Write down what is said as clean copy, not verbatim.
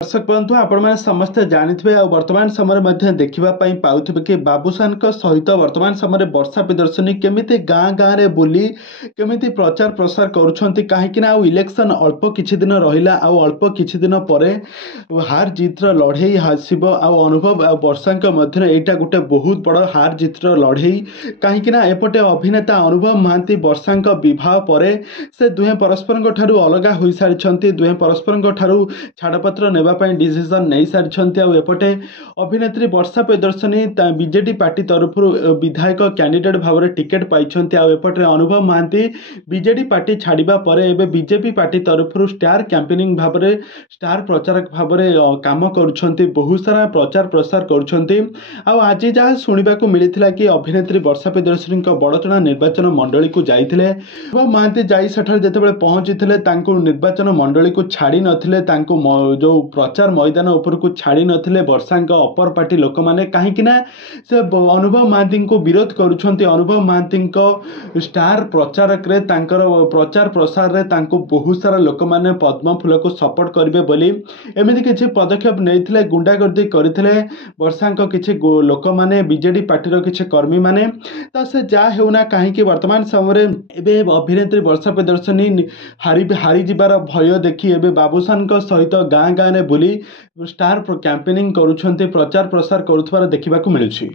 दर्शक बंधु आपण मैंने समस्ते जानिथे आ वर्तमान समय देखापी पाथे कि बाबूशान सहित वर्तमान समय वर्षा प्रदर्शनी केमी गाँ गाँव में बुली केमी प्रचार प्रसार करूँ इलेक्शन अल्प किछि दिन रहा अल्प किछि दिन पर हार जीतर लड़े आसब अनुभव वर्षा मध्य यहाँ गोटे बहुत बड़ हार जीतर लड़े कहीं एपटे अभिनेता अनुभव महांती वर्षा विवाह पर से दुहे परस्पर अलग हो सारी दुहे परस्पर छाड़पत्र ने डिसीजन नहीं सारी एपटे अभिनेत्री वर्षा प्रियदर्शनी बीजेडी पार्टी तरफ विधायक कैंडिडेट भाव में टिकेट पाई एपटे अनुभव महांती बीजेडी पार्टी छाड़ा पर एवं बीजेपी पार्टी तरफ स्टार कैंपेनिंग भाव में स्टार प्रचारक भाव में काम कर बहुत सारा प्रचार प्रसार कर आज जहाँ शुणा मिलता कि अभिनेत्री वर्षा प्रियदर्शनी बड़चणा निर्वाचन मंडली को जाते अनुभव महांती जो पहुंची निर्वाचन मंडली को छाड़ी नथिले जो प्रचार मैदान उपरको छाड़ी नथिले वर्षा अपर पार्टी लोक मैंने कहीं से अनुभव महांती को विरोध करुछंती अनुभव महांती स्टार प्रचारक रे प्रचार प्रसार रे बहुत सारा लोक मैंने पद्म फूल को सपोर्ट करेंगे बोली एमती किसी पदक्षेप नहीं गुंडागर्दी करते वर्षा किसी लोक मैंने बीजेडी पार्टी किसी कर्मी मैंने तो से जहाँ होना कहीं वर्तमान समय अभिनेत्री वर्षा प्रियदर्शनी हारी जीवार भय देखी एवं बाबूशान सहित गाँ गाँव में बुली स्टार कैंपेनिंग करुछंती प्रचार प्रसार करुथबार देखिबाकू मिलुछि।